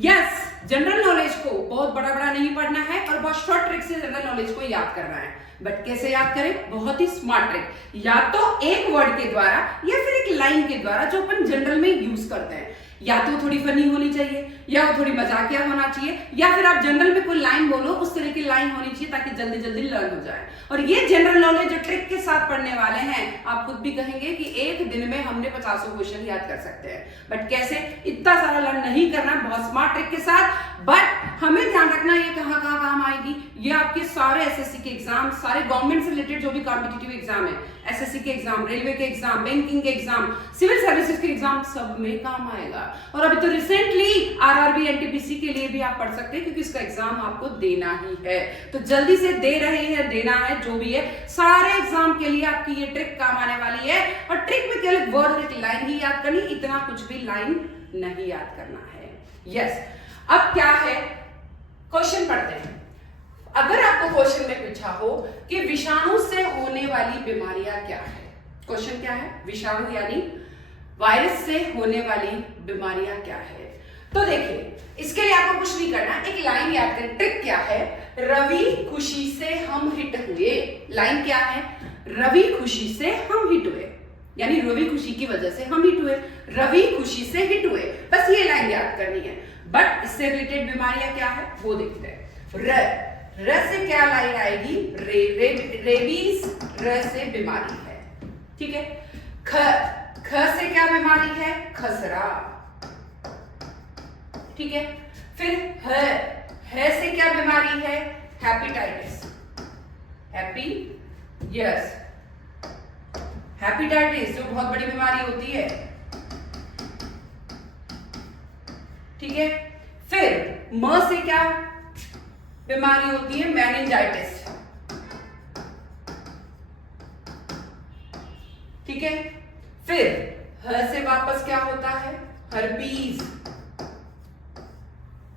Yes, general knowledge को बहुत बड़ा बड़ा नहीं पढ़ना है और बहुत शॉर्ट ट्रिक से जनरल नॉलेज को याद करना है। बट कैसे याद करें? बहुत ही स्मार्ट ट्रिक, या तो एक वर्ड के द्वारा या फिर एक लाइन के द्वारा जो अपन जनरल में यूज करते हैं। या तो थोड़ी फनी होनी चाहिए, या वो थोड़ी मजाकिया होना चाहिए, या फिर आप जनरल में कोई लाइन बोलो उस तरह की लाइन होनी चाहिए ताकि जल्दी जल्दी लर्न हो जाए। और ये जनरल नॉलेज जो ट्रिक के साथ पढ़ने वाले हैं, आप खुद भी कहेंगे कि एक दिन में हमने 50 क्वेश्चन याद कर सकते हैं। बट कैसे? इतना सारा लर्न नहीं करना, बहुत स्मार्ट ट्रिक के साथ। बट हमें ध्यान रखना ये कहाँ कहाँ काम आएगी। ये आपके सारे एसएससी के एग्जाम, सारे गवर्नमेंट से रिलेटेड जो भी कॉम्पिटिटिव एग्जाम है, एसएससी के एग्जाम, रेलवे के एग्जाम, बैंकिंग के एग्जाम, सिविल सर्विसेज के एग्जाम, सब में काम आएगा। और अभी तो रिसेंटली आरआरबी एनटीपीसी के लिए भी आप पढ़ सकते हैं क्योंकि इसका एग्जाम आपको देना ही है। तो जल्दी से दे रहे हैं, देना है, जो भी है सारे एग्जाम के लिए आपकी ये ट्रिक काम आने वाली है। और ट्रिक में केवल वर्ड और एक लाइन ही याद करनी, इतना कुछ भी लाइन नहीं याद करना है। यस, अब क्या है, क्वेश्चन पढ़ते हैं। अगर आपको क्वेश्चन में पूछा हो कि विषाणु से होने वाली बीमारियां क्या है, क्वेश्चन क्या है? विषाणु यानी वायरस से होने वाली बीमारियां क्या है? तो देखिए, इसके लिए आपको कुछ नहीं करना, एक लाइन याद करें। ट्रिक क्या है? रवि खुशी से हम हिट हुए। लाइन क्या है? रवि खुशी से हम हिट हुए, यानी रवि खुशी की वजह से हम हिट हुए, रवि खुशी से हिट हुए। बस ये लाइन याद करनी है। बट इससे रिलेटेड बीमारियां क्या है वो देखते हैं। र से क्या लाइन आएगी? रेबीज, र से बीमारी है, ठीक है। ख से क्या बीमारी है? खसरा, ठीक है। फिर ह से क्या बीमारी है? हेपेटाइटिस, यस, हेपेटाइटिस जो बहुत बड़ी बीमारी होती है, ठीक है। फिर म से क्या बीमारी होती है? मेनिंजाइटिस, ठीक है। फिर ह से वापस क्या होता है? हर्पीज,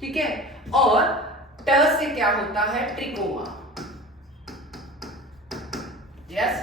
ठीक है। और ट से क्या होता है? ट्रिकोमा। यस,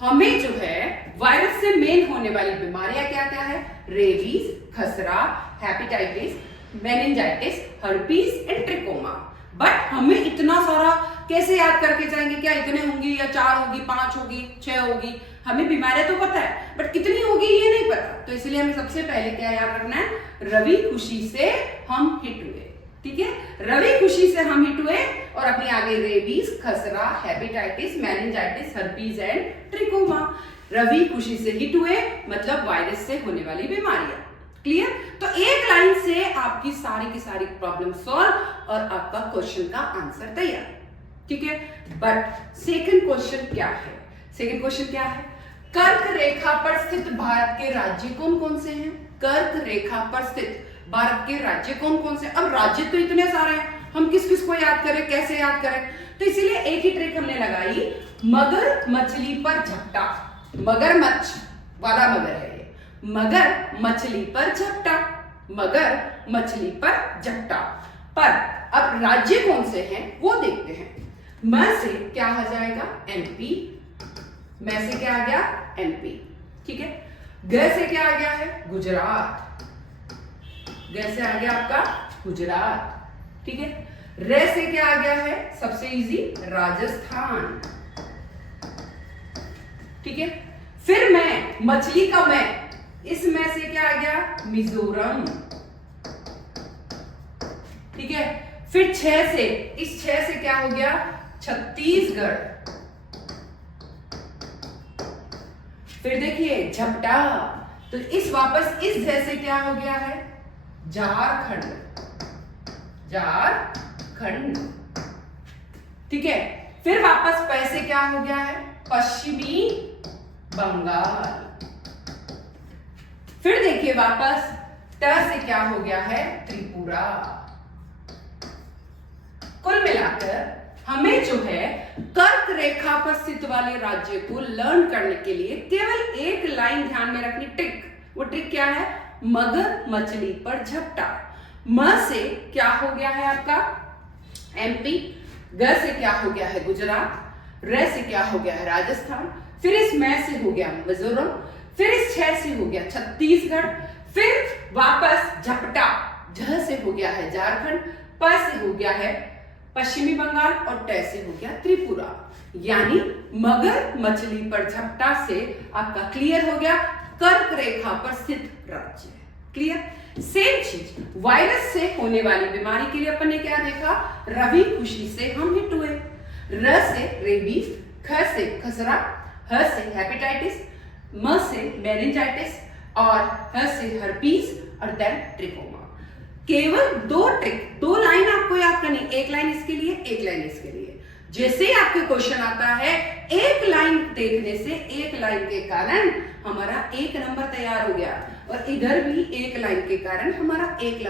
हमें जो है वायरस से मेन होने वाली बीमारियां क्या क्या है? रेबीज, खसरा, hepatitis, meningitis, herpes and trachoma. But हमें इतना सारा कैसे याद करके जाएंगे? क्या इतने होंगी या 4 होगी, 5 होगी, 6 होगी? हमें बीमारियां तो पता है बट कितनी होगी ये नहीं पता। तो इसलिए हमें सबसे पहले क्या याद रखना है? रवि खुशी से हम हिट हुए, ठीक है। रवि खुशी से हम हिट हुए और अपनी आगे रेबीज, खसरा, hepatitis, meningitis, herpes and trachoma. Ravi खुशी से हिट हुए मतलब वायरस से होने वाली बीमारियां। क्लियर? तो एक लाइन से आपकी सारी की सारी प्रॉब्लम सॉल्व और आपका क्वेश्चन का आंसर तैयार, ठीक है। बट सेकंड क्वेश्चन क्या है? सेकंड क्वेश्चन क्या है? कर्क रेखा पर स्थित भारत के राज्य कौन कौन से हैं? कर्क रेखा पर स्थित भारत के राज्य कौन कौन से? अब राज्य तो इतने सारे हैं, हम किस किस को याद करें, कैसे याद करें? तो इसीलिए एक ही ट्रिक हमने लगाई, मगर मछली पर झपटा। मगरमच्छ वाला मगर है ये, मगर मछली पर झपटा, मगर मछली पर झपटा। पर अब राज्य कौन से हैं वो देखते हैं। म से क्या आ जाएगा? एमपी, मैं से क्या आ गया? एमपी, ठीक है। ग से क्या आ गया है? गुजरात, ग से आ गया आपका गुजरात, ठीक है। र से क्या आ गया है? सबसे इजी, राजस्थान, ठीक है। फिर मैं, मछली का मैं, इस में से क्या आ गया? मिजोरम, ठीक है। फिर 6 से, इस 6 से क्या हो गया? छत्तीसगढ़। फिर देखिए झपटा, तो इस वापस इस जैसे क्या हो गया है? झारखंड, झारखंड, ठीक है। फिर वापस पैसे क्या हो गया है? पश्चिमी बंगाल। फिर देखिए वापस ट से क्या हो गया है? त्रिपुरा। कुल मिलाकर हमें जो है कर्क रेखा पर स्थित वाले राज्य को लर्न करने के लिए केवल एक लाइन ध्यान में रखनी, ट्रिक। वो ट्रिक क्या है? मगर मछली पर झपटा। म से क्या हो गया है आपका? एमपी। ग से क्या हो गया है? गुजरात। र से क्या हो गया है? राजस्थान। फिर इस मैं से हो गया मिजोरम। फिर इस 6 से हो गया छत्तीसगढ़। फिर वापस झपटा, झ से हो गया गया है झारखंड, प से हो गया है पश्चिमी बंगाल और ट से हो गया त्रिपुरा। यानी मगर मछली पर झपटा से आपका क्लियर हो गया कर्क रेखा पर स्थित राज्य। क्लियर। सेम चीज वायरस से होने वाली बीमारी के लिए अपन ने क्या देखा, रवि खुशी से हम हिट हुए, र से रेबीज, ख से खसरा, ह से हेपेटाइटिस, म से मेनिंजाइटिस और ह से हर्पीज और देन ट्रिकोमा। केवल दो ट्रिक, दो लाइन आपको याद करनी, एक लाइन इसके लिए, एक लाइन इसके लिए। जैसे ही आपके क्वेश्चन आता है, एक लाइन देखने से, एक लाइन के कारण हमारा एक नंबर तैयार हो गया और इधर भी एक लाइन के कारण हमारा एक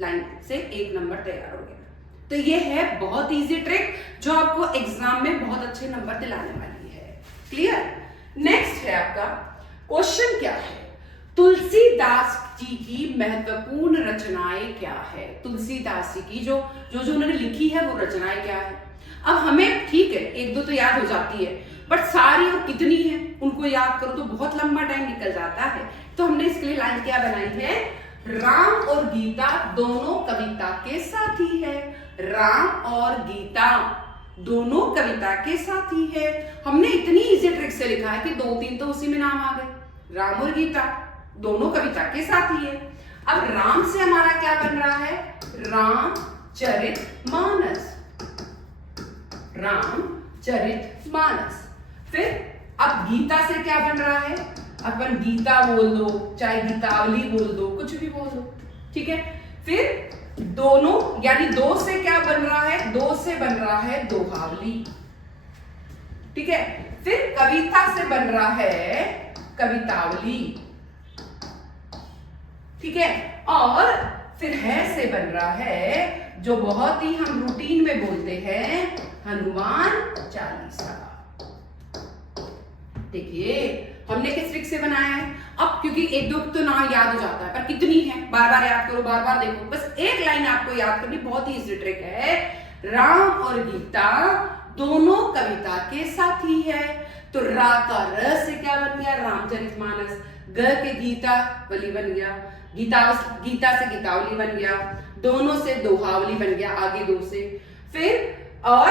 लाइन से एक नंबर तैयार हो गया। तो ये है बहुत इजी ट्रिक जो आपको एग्जाम में बहुत अच्छे नंबर दिलाने वाली है। क्लियर। नेक्स्ट है आपका क्वेश्चन क्या है, तुलसीदास जी की महत्वपूर्ण रचनाएं क्या है। तुलसीदास जी की जो उन्होंने लिखी है वो रचनाएं क्या है। अब हमें ठीक है एक दो तो याद हो जाती है, बट सारी और कितनी है उनको याद करो तो बहुत लंबा टाइम निकल जाता है। तो हमने इसके लिए लाइन क्या बनाई है, राम और गीता दोनों कविता के साथी है। राम और गीता दोनों कविता के साथी है। हमने इतनी इजी ट्रिक से लिखा है कि दो तीन तो उसी में नाम आ गए, राम और गीता दोनों कविता के साथी है। अब राम से हमारा क्या बन रहा है, रामचरितमानस, रामचरितमानस। फिर अब गीता से क्या बन रहा है, अपन गीता बोल दो, चाहे गीतावली बोल दो, कुछ भी बोल दो, ठीक है। फिर दोनों यानी दो से क्या बन रहा है, दो से बन रहा है दोहावली, ठीक है। फिर कविता से बन रहा है कवितावली, ठीक है। और फिर है से बन रहा है जो बहुत ही हम रूटीन में बोलते हैं, हनुमान चालीसा। देखिए हमने किस ट्रिक से बनाया है। अब क्योंकि एक दो तो नाम याद हो जाता है, पर कितनी है बार बार याद करो, बार बार देखो, बस एक लाइन आपको याद करनी, बहुत ही इजी ट्रिक है। राम और गीता दोनों कविता के साथी है। तो रा का र से क्या बन गया, रामचरितमानस। ग के गीतावली बन गया, गीता से गीतावली बन गया, दोनों से दोहावली बन गया, आगे दो से। फिर और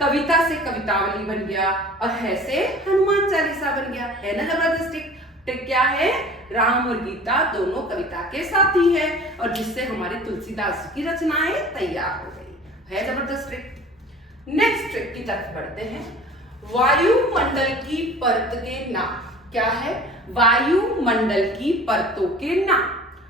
कविता से कवितावली बन गया और है से हनुमान चालीसा बन गया। है ना जबरदस्त ट्रिक। क्या है, राम और गीता दोनों कविता के साथी है और जिससे हमारे तुलसीदास की रचनाएं तैयार हो गई। है जबरदस्त ट्रिक। नेक्स्ट ट्रिक की तरफ बढ़ते हैं। वायुमंडल की परत के नाम क्या है, वायुमंडल की परतों के नाम।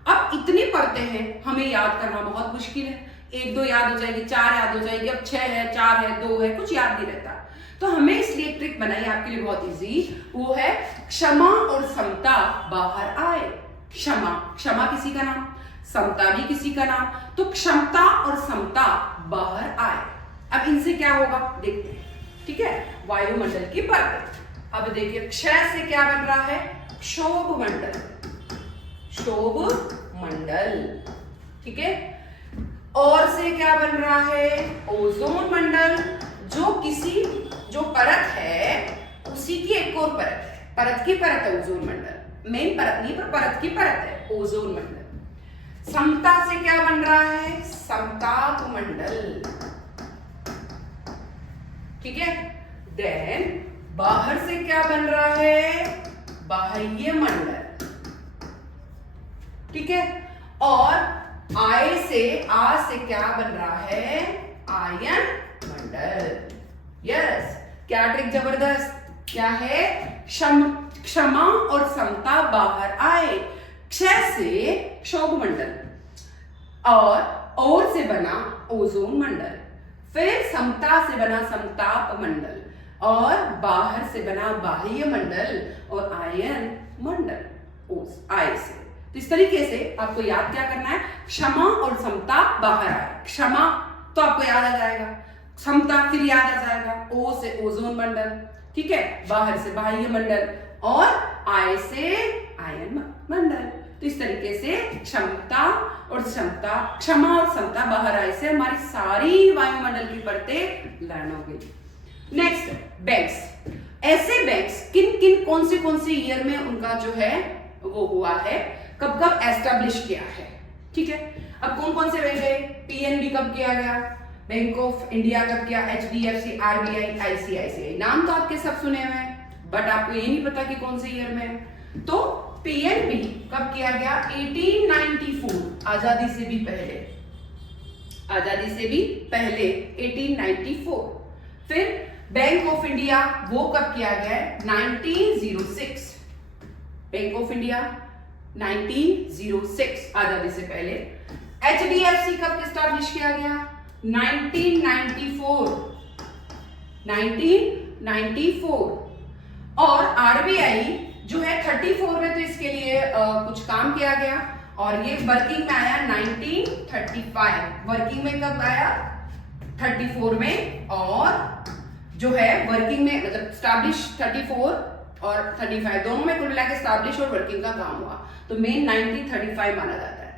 अब इतनी परतें हैं, हमें याद करना बहुत मुश्किल है। एक दो याद हो जाएगी, चार याद हो जाएगी, अब 6 है, 4 है, 2 है, कुछ याद नहीं रहता। तो हमें इसलिए ट्रिक बनाई आपके लिए बहुत इजी, वो है क्षमा और समता बाहर आए। क्षमा किसी का नाम, समता भी किसी का नाम, तो क्षमता और समता बाहर आए। अब इनसे क्या होगा देखते हैं, ठीक है। वायुमंडल की परत। अब देखिए क्षय से क्या बन रहा है, क्षोभ मंडल, क्षोभ मंडल, ठीक है। और से क्या बन रहा है, ओजोन मंडल। जो परत है उसी की एक और परत है, परत की परत है ओजोन मंडल, मेन परत नहीं पर परत की परत है ओजोन मंडल। समता से क्या बन रहा है, समताप मंडल, ठीक है। देन बाहर से क्या बन रहा है, बाह्य मंडल, ठीक है। और आय से आ से क्या बन रहा है, आयन मंडल। यस, क्या ट्रिक जबरदस्त, क्या है, क्षमा और समता बाहर आए। क्षय से क्षोभ मंडल और से बना ओजोन मंडल, फिर समता से बना समताप मंडल और बाहर से बना बाह्य मंडल और आयन मंडल आय से। तो इस तरीके से आपको याद क्या करना है, क्षमा और समता बाहर आए। क्षमा तो आपको याद आ जाएगा, समता फिर याद आ जाएगा, ओ से ओजोन मंडल, ठीक है, बाहर से बाह्य मंडल और आय से आयन मंडल। तो इस तरीके से क्षमता और समता, क्षमा और समता बाहर आए से हमारी सारी वायुमंडल की परतें लर्न हो गई। Next banks. ऐसे बैंक्स किन कौन से ईयर में उनका जो है वो हुआ है, कब एस्टेब्लिश किया है, ठीक है। अब कौन कौन से बैंक है? पीएनबी कब किया गया? बैंक ऑफ इंडिया कब किया? HDFC, RBI, ICICI. नाम तो आपके सब सुने हुए हैं, बट आपको ये नहीं पता कि कौन से ईयर में है। तो पीएनबी कब किया गया? 1894, आजादी से भी पहले, आजादी से भी पहले 1894। फिर बैंक ऑफ इंडिया वो कब किया गया है? 1906। बैंक ऑफ इंडिया 1906, आजादी से पहले। एचडीएफसी कब एस्टैब्लिश किया गया? 1994, 1994। और आरबीआई जो है 34 में, तो इसके लिए कुछ काम किया गया और ये वर्किंग में आया 1935। वर्किंग में कब आया? 34 में। और जो है वर्किंग में मतलब स्टैब्लिश 34 और 35 दोनों में कुल मिला के स्टैब्लिश और वर्किंग का काम हुआ, तो मेन 1935 माना जाता है।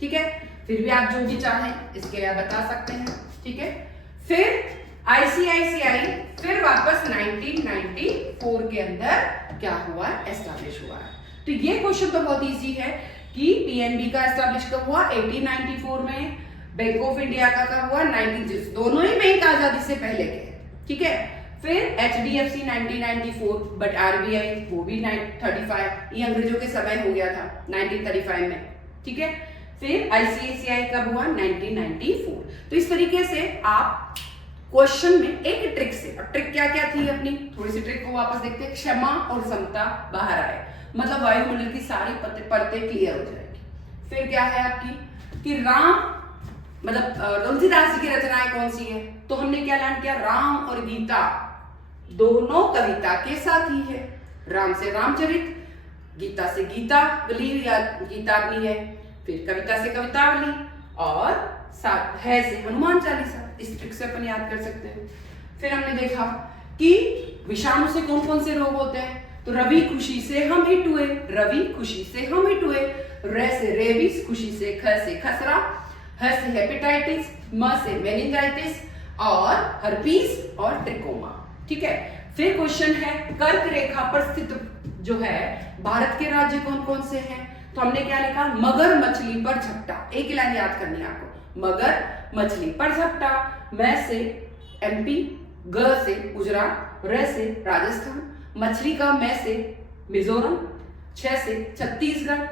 ठीक है, फिर भी आप जो भी चाहें इसके आप बता सकते हैं। ठीक है, फिर आईसीआईसीआई फिर वापस 1994 के अंदर क्या हुआ? एस्टैब्लिश हुआ है। तो ये क्वेश्चन तो बहुत इजी है कि पीएनबी का एस्टैब्लिश कब हुआ? 1894 में। बैंक ऑफ इंडिया का कब हुआ? 1906। दोनों ही बैंक आजादी से पहले के। ठीक है, फिर एचडीएफसी 1994, बट आरबीआई वो भी 1935, ये अंग्रेजों के समय हो गया था 1935 में। ठीक है, फिर आईसीआईसीआई कब हुआ? 1994। तो इस तरीके से आप क्वेश्चन में एक ट्रिक से, अब ट्रिक क्या क्या थी अपनी, थोड़ी सी ट्रिक को वापस देखते हैं। क्षमा और समता बाहर आए, मतलब वायुमंडल की सारी परतें क्लियर हो जाएगी। फिर क्या है आपकी कि राम मतलब तुलसीदास जी की रचनाएं कौन सी है? तो हमने क्या लर्न किया? राम और गीता दोनों कविता के साथी है। राम से रामचरित, गीता से गीतावली या गीतावली है, फिर कविता से कवितावली, और साथ है से हनुमान चालीसा। इस ट्रिक से अपन याद कर सकते हैं। फिर हमने देखा कि विषाणु से कौन कौन से रोग होते हैं? तो रवि खुशी से हम हिट हुए, रवि खुशी से हम हिट हुए। रे से रेबीज, खुशी से ख से खसरा, ह से हेपेटाइटिस, म से मेनिंजाइटिस, और हर्पीस और ट्रिकोमा। ठीक है, फिर क्वेश्चन है कर्क रेखा पर स्थित जो है भारत के राज्य कौन कौन से हैं? तो हमने क्या लिखा? मगर मछली पर झपटा। एक ही लाइन याद करनी है आपको, मगर मछली पर झपटा। मैं से एमपी, ग से गुजरात, र से राजस्थान, मछली का मैं से मिजोरम, छ से छत्तीसगढ़,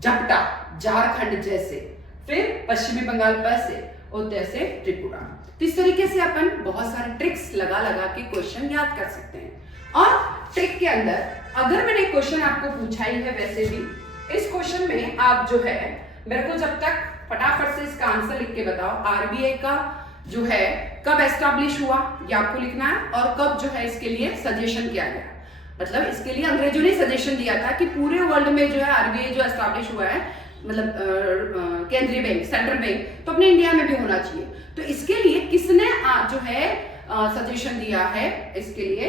झपटा झारखंड जैसे, फिर पश्चिमी बंगाल पर से, और तैसे त्रिपुरा। तो इस तरीके से अपन बहुत सारे ट्रिक्स लगा लगा के क्वेश्चन याद कर सकते हैं। और ट्रिक के अंदर अगर मैंने क्वेश्चन आपको पूछा ही है, वैसे भी इस क्वेश्चन में आप जो है मेरे को जब तक फटाफट से इसका आंसर लिख के बताओ, आरबीआई का जो है कब एस्टैब्लिश हुआ ये आपको लिखना है, और कब जो है इसके लिए सजेशन किया गया। मतलब इसके लिए अंग्रेजों ने सजेशन दिया था कि पूरे वर्ल्ड में जो है आरबीआई जो एस्टैब्लिश हुआ है, मतलब केंद्रीय बैंक, सेंट्रल बैंक, तो अपने इंडिया में भी होना चाहिए। तो इसके लिए किसने जो है सजेशन दिया है इसके लिए,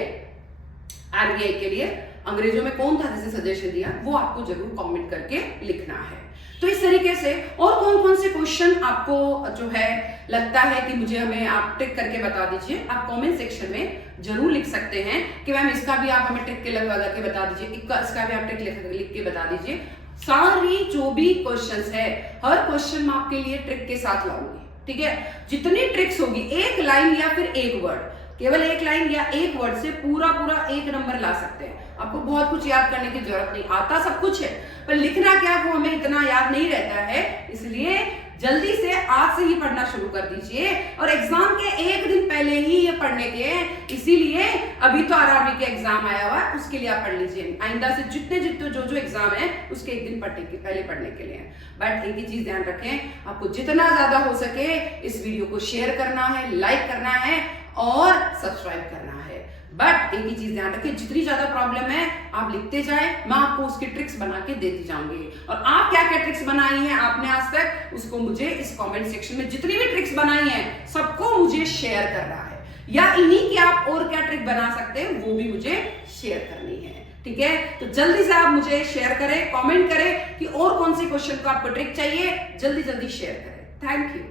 आरबीआई के लिए, अंग्रेजों में कौन था जिसे सजेशन दिया, वो आपको जरूर कमेंट करके लिखना है। तो इस तरीके से और कौन कौन से क्वेश्चन आपको जो है लगता है कि मुझे हमें आप ट्रिक करके बता दीजिए, आप कमेंट सेक्शन में जरूर लिख सकते हैं कि मैम इसका भी आप हमें ट्रिक के लगा के बता दीजिए, इसका भी आप ट्रिक लिख के बता दीजिए। सारी जो भी क्वेश्चंस है, हर क्वेश्चन मैं आपके लिए ट्रिक के साथ लाऊंगी। ठीक है, जितनी ट्रिक्स होगी, एक लाइन या फिर एक वर्ड, केवल एक लाइन या एक वर्ड से पूरा पूरा एक नंबर ला सकते हैं। आपको बहुत कुछ याद करने की जरूरत नहीं, आता सब कुछ है, पर लिखना क्या वो हमें इतना याद नहीं रहता है। इसलिए जल्दी से आज से ही पढ़ना शुरू कर दीजिए, और एग्जाम के एक दिन पहले ही ये पढ़ने के, इसीलिए अभी तो आरआरबी के एग्जाम आया हुआ है, उसके लिए आप पढ़ लीजिए। आइंदा से जितने जितने जो एग्जाम है उसके एक दिन पहले पढ़ने के लिए। बट एक ही चीज ध्यान रखें, आपको जितना ज्यादा हो सके इस वीडियो को शेयर करना है, लाइक करना है और सब्सक्राइब करना है। बट एक ही चीज ध्यान रखें, जितनी ज्यादा प्रॉब्लम है आप लिखते जाए, मैं आपको उसकी ट्रिक्स बना के देती जाऊंगी। और आप क्या क्या ट्रिक्स बनाई हैं आपने आज तक, उसको मुझे इस कमेंट सेक्शन में जितनी भी ट्रिक्स बनाई हैं सबको मुझे शेयर करना है, या इन्हीं की आप और क्या ट्रिक बना सकते हैं वो भी मुझे शेयर करनी है। ठीक है, तो जल्दी से आप मुझे शेयर करें, कमेंट करें कि और कौन से क्वेश्चन को आपको ट्रिक चाहिए, जल्दी जल्दी शेयर करें। Thank you.